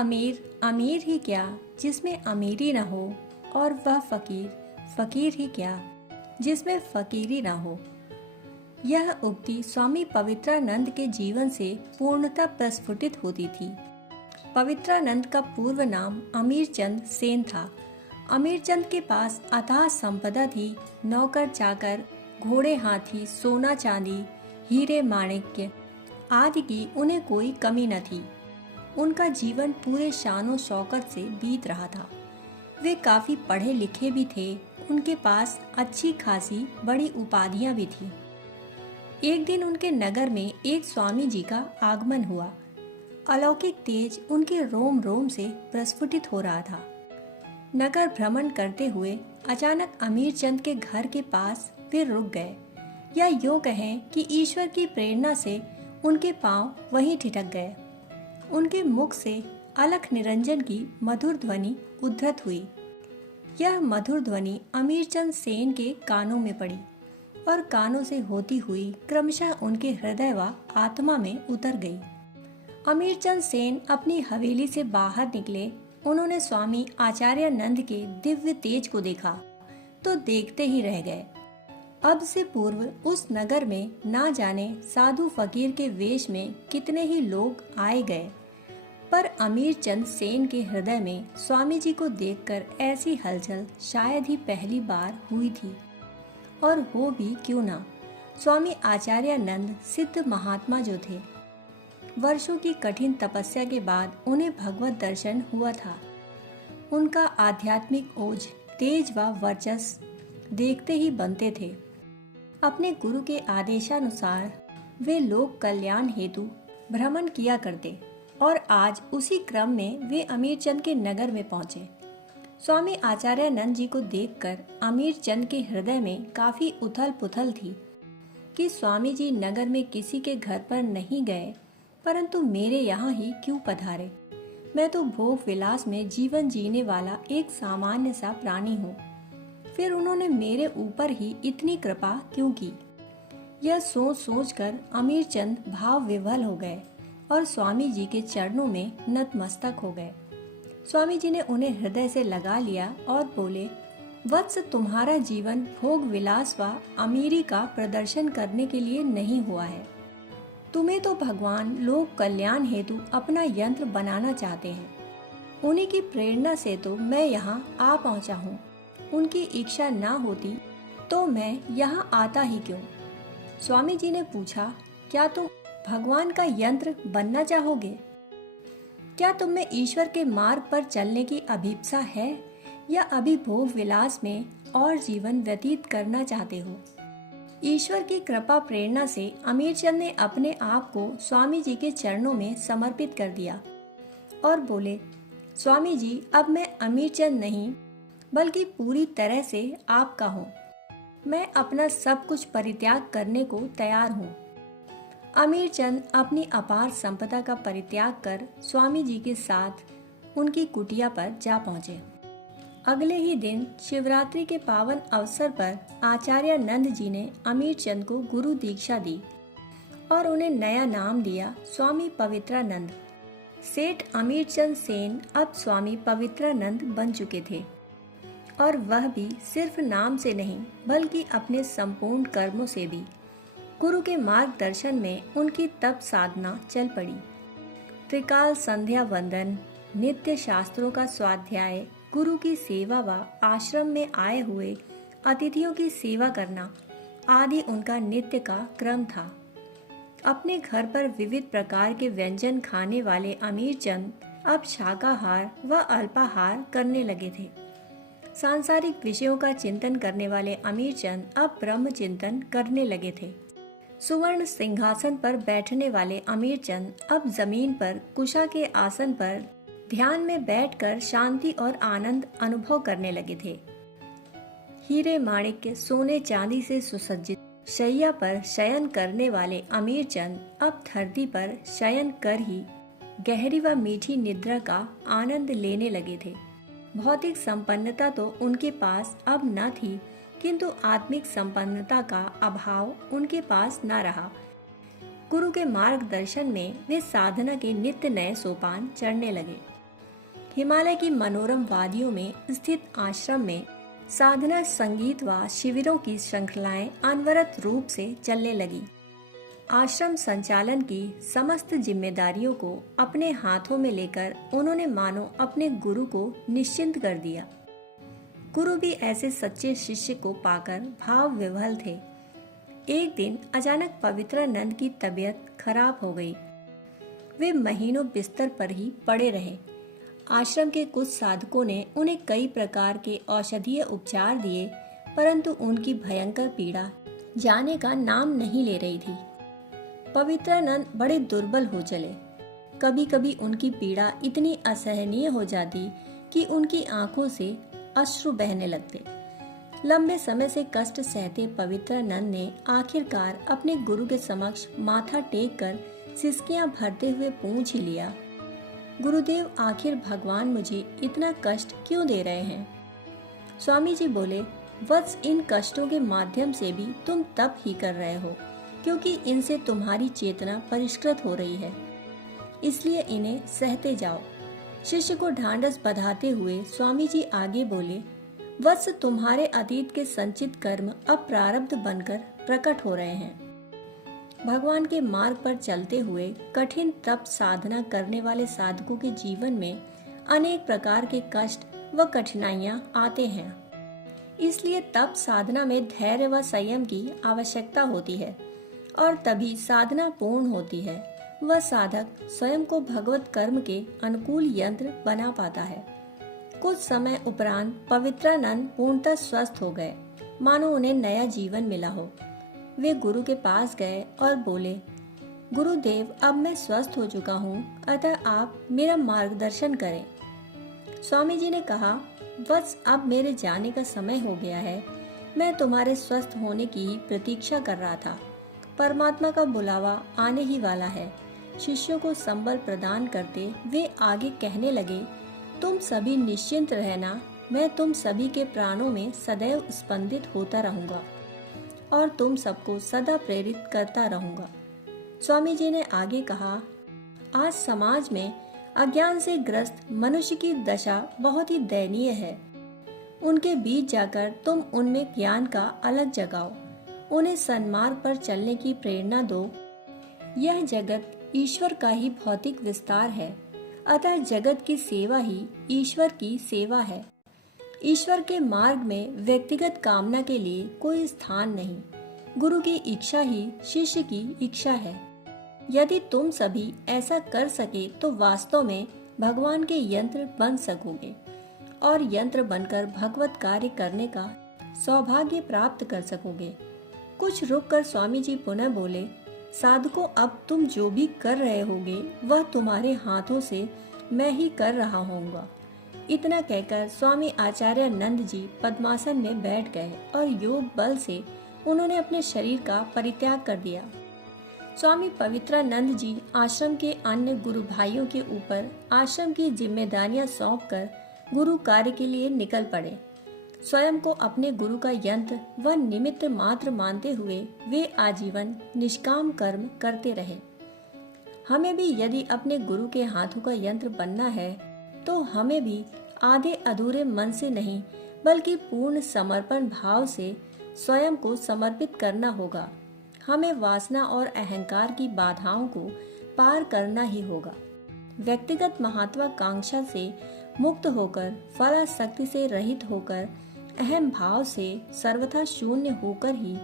अमीर अमीर ही क्या जिसमें अमीरी न हो, और वह फकीर फकीर ही क्या जिसमें फकीरी न हो। यह उक्ति स्वामी पवित्रानंद के जीवन से पूर्णतः प्रस्फुटित होती थी। पवित्रानंद का पूर्व नाम अमीरचंद सेन था। अमीरचंद के पास अथाह संपदा थी। नौकर चाकर, घोड़े हाथी, सोना चांदी, हीरे माणिक्य आदि की उन्हें कोई कमी न थी। उनका जीवन पूरे शानो शौकत से बीत रहा था। वे काफी पढ़े लिखे भी थे। उनके पास अच्छी खासी बड़ी उपाधियां भी थी। एक दिन उनके नगर में एक स्वामी जी का आगमन हुआ। अलौकिक तेज उनके रोम रोम से प्रस्फुटित हो रहा था। नगर भ्रमण करते हुए अचानक अमीरचंद के घर के पास वे रुक गए, या यूं कहें कि ईश्वर की प्रेरणा से उनके पांव वहीं ठिठक गए। उनके मुख से अलख निरंजन की मधुर ध्वनि उद्धृत हुई। यह मधुर ध्वनि अमीरचंद सेन के कानों में पड़ी और कानों से होती हुई क्रमशः उनके हृदय व आत्मा में उतर गई। अमीरचंद सेन अपनी हवेली से बाहर निकले। उन्होंने स्वामी आचार्यानंद के दिव्य तेज को देखा तो देखते ही रह गए। अब से पूर्व उस नगर में ना जाने साधु फकीर के वेश में कितने ही लोग आए गए, पर अमीरचंद सेन के हृदय में स्वामी जी को देखकर ऐसी हलचल शायद ही पहली बार हुई थी। और हो भी क्यों ना, स्वामी आचार्यानंद सिद्ध महात्मा जो थे, वर्षों की कठिन तपस्या के बाद उन्हें भगवत दर्शन हुआ था। उनका आध्यात्मिक ओज, तेज व वर्चस्व देखते ही बनते थे। अपने गुरु के आदेशानुसार वे लोक कल्याण हेतु भ्रमण किया करते और आज उसी क्रम में वे अमीरचंद के नगर में पहुंचे। स्वामी आचार्यानंद जी को देखकर अमीरचंद के हृदय में काफी उथल पुथल थी कि स्वामी जी नगर में किसी के घर पर नहीं गए, परंतु मेरे यहाँ ही क्यों पधारे। मैं तो भोग विलास में जीवन जीने वाला एक सामान्य सा प्राणी हूँ, फिर उन्होंने मेरे ऊपर ही इतनी कृपा क्यों की। यह सोच सोच कर अमीरचंद भाव विह्वल हो गए और स्वामी जी के चरणों में नतमस्तक हो गए। स्वामी जी ने उन्हें हृदय से लगा लिया और बोले, वत्स, तुम्हारा जीवन भोग विलास व अमीरी का प्रदर्शन करने के लिए नहीं हुआ है। तुम्हें तो भगवान लोक कल्याण हेतु अपना यंत्र बनाना चाहते हैं। उन्हीं की प्रेरणा से तो मैं यहाँ आ पहुँचा हूँ। उनकी इच्छा ना होती तो मैं यहाँ आता ही क्यों। स्वामी जी ने पूछा, क्या तुम भगवान का यंत्र बनना चाहोगे? क्या तुम में ईश्वर के मार्ग पर चलने की अभिप्सा है, या अभी भोग विलास में और जीवन व्यतीत करना चाहते हो? ईश्वर की कृपा प्रेरणा से अमीरचंद ने अपने आप को स्वामी जी के चरणों में समर्पित कर दिया और बोले, स्वामी जी, अब मैं अमीरचंद नहीं बल्कि पूरी तरह से आपका हूँ। मैं अपना सब कुछ परित्याग करने को तैयार हूँ। अमीरचंद अपनी अपार संपदा का परित्याग कर स्वामी जी के साथ उनकी कुटिया पर जा पहुँचे। अगले ही दिन शिवरात्रि के पावन अवसर पर आचार्यानंद जी ने अमीरचंद को गुरु दीक्षा दी और उन्हें नया नाम दिया स्वामी पवित्रानंद। सेठ अमीरचंद सेन अब स्वामी पवित्रानंद बन चुके थे, और वह भी सिर्फ नाम से नहीं बल्कि अपने संपूर्ण कर्मों से भी। गुरु के मार्गदर्शन में उनकी तप साधना चल पड़ी। त्रिकाल संध्या वंदन, नित्य शास्त्रों का स्वाध्याय, गुरु की सेवा व आश्रम में आए हुए अतिथियों की सेवा करना आदि उनका नित्य का क्रम था। अपने घर पर विविध प्रकार के व्यंजन खाने वाले अमीरचंद अब शाकाहार व अल्पाहार करने लगे थे। सांसारिक विषयों का चिंतन करने वाले अमीरचंद अब ब्रह्म चिंतन करने लगे थे। सुवर्ण सिंहासन पर बैठने वाले अमीरचंद अब जमीन पर कुशा के आसन पर ध्यान में बैठकर शांति और आनंद अनुभव करने लगे थे। हीरे माणिक्य, सोने चांदी से सुसज्जित शैया पर शयन करने वाले अमीरचंद अब धरती पर शयन कर ही गहरी व मीठी निद्रा का आनंद लेने लगे थे। भौतिक संपन्नता तो उनके पास अब न थी, किंतु आत्मिक संपन्नता का अभाव उनके पास न रहा। गुरु के मार्गदर्शन में वे साधना के नित्य नए सोपान चढ़ने लगे। हिमालय की मनोरम वादियों में स्थित आश्रम में साधना, संगीत व शिविरों की श्रृंखलाएं अनवरत रूप से चलने लगी। आश्रम संचालन की समस्त जिम्मेदारियों को अपने हाथों में लेकर उन्होंने मानो अपने गुरु को निश्चिंत कर दिया। गुरु भी ऐसे सच्चे शिष्य को पाकर भाव विह्वल थे। एक दिन अचानक पवित्रानंद की तबीयत खराब हो गई। वे महीनों बिस्तर पर ही पड़े रहे। आश्रम के कुछ साधकों ने उन्हें कई प्रकार के औषधीय उपचार दिए, परंतु उनकी भयंकर पीड़ा जाने का नाम नहीं ले रही थी। पवित्रानंद बड़े दुर्बल हो चले। कभी कभी उनकी पीड़ा इतनी असहनीय हो जाती कि उनकी आंखों से अश्रु बहने लगते। लंबे समय से कष्ट सहते पवित्रानंद ने आखिरकार अपने गुरु के समक्ष माथा टेक कर सिसकियां भरते हुए पूछ ही लिया, गुरुदेव, आखिर भगवान मुझे इतना कष्ट क्यों दे रहे हैं? स्वामी जी बोले, वत्स, इन कष्टों के माध्यम से भी तुम तप ही कर रहे हो, क्योंकि इनसे तुम्हारी चेतना परिष्कृत हो रही है, इसलिए इन्हें सहते जाओ। शिष्य को ढांढस बंधाते हुए स्वामी जी आगे बोले, वत्स, तुम्हारे अतीत के संचित कर्म अब प्रारब्ध बनकर प्रकट हो रहे हैं। भगवान के मार्ग पर चलते हुए कठिन तप साधना करने वाले साधकों के जीवन में अनेक प्रकार के कष्ट व कठिनाइयां आते हैं। इसलिए तप साधना में धैर्य व संयम की आवश्यकता होती है और तभी साधना पूर्ण होती है। वह साधक स्वयं को भगवत कर्म के अनुकूल यंत्र बना पाता है। कुछ समय उपरांत पवित्रानंद पूर्णतः स्वस्थ हो गए, मानो उन्हें नया जीवन मिला हो। वे गुरु के पास गए और बोले, गुरुदेव, अब मैं स्वस्थ हो चुका हूँ, अतः आप मेरा मार्गदर्शन करें। स्वामी जी ने कहा, वत्स, अब मेरे जाने का समय हो गया है। मैं तुम्हारे स्वस्थ होने की ही प्रतीक्षा कर रहा था। परमात्मा का बुलावा आने ही वाला है। शिष्यों को संबल प्रदान करते वे आगे कहने लगे, तुम सभी निश्चिंत रहना, मैं तुम सभी के प्राणों में सदैव स्पंदित होता रहूंगा और तुम सबको सदा प्रेरित करता रहूंगा। स्वामी जी ने आगे कहा, आज समाज में अज्ञान से ग्रस्त मनुष्य की दशा बहुत ही दयनीय है। उनके बीच जाकर तुम उनमें ज्ञान का अलग जगाओ, उन्हें सन्मार्ग पर चलने की प्रेरणा दो। यह जगत ईश्वर का ही भौतिक विस्तार है, अतः जगत की सेवा ही ईश्वर की सेवा है। ईश्वर के मार्ग में व्यक्तिगत कामना के लिए कोई स्थान नहीं। गुरु की इच्छा ही शिष्य की इच्छा है। यदि तुम सभी ऐसा कर सके तो वास्तव में भगवान के यंत्र बन सकोगे और यंत्र बनकर भगवत कार्य करने का सौभाग्य प्राप्त कर सकोगे। कुछ रुककर स्वामी जी पुनः बोले, साधकों, अब तुम जो भी कर रहे होगे वह तुम्हारे हाथों से मैं ही कर रहा होऊंगा। इतना कहकर स्वामी आचार्यानंद जी पद्मासन में बैठ गए और योग बल से उन्होंने अपने शरीर का परित्याग कर दिया। स्वामी पवित्रानंद जी आश्रम के अन्य गुरु भाइयों के ऊपर आश्रम की जिम्मेदारियां सौंपकर गुरु कार्य के लिए निकल पड़े। स्वयं को अपने गुरु का यंत्र व निमित्त मात्र मानते हुए वे आजीवन निष्काम कर्म करते रहे। हमें भी यदि अपने गुरु के हाथों का यंत्र बनना है तो हमें भी आधे अधूरे मन से नहीं बल्कि पूर्ण समर्पण भाव से स्वयं को समर्पित करना होगा। हमें वासना और अहंकार की बाधाओं को पार करना ही होगा। व्यक्तिगत महत्वाकांक्षा से मुक्त होकर, फलासक्ति से रहित होकर, अहम भाव से सर्वथा शून्य होकर ही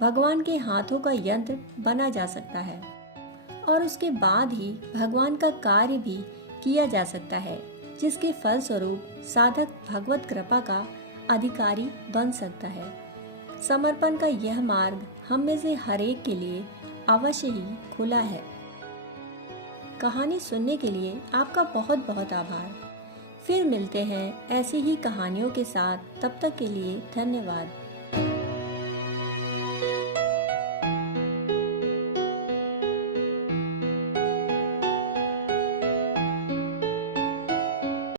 भगवान के हाथों का यंत्र बना जा सकता है और उसके बाद ही भगवान का कार्य भी किया जा सकता है, जिसके फलस्वरूप साधक भगवत कृपा का अधिकारी बन सकता है। समर्पण का यह मार्ग हम में से हर एक के लिए अवश्य ही खुला है। कहानी सुनने के लिए आपका बहुत बहुत आभार। फिर मिलते हैं ऐसी ही कहानियों के साथ। तब तक के लिए धन्यवाद।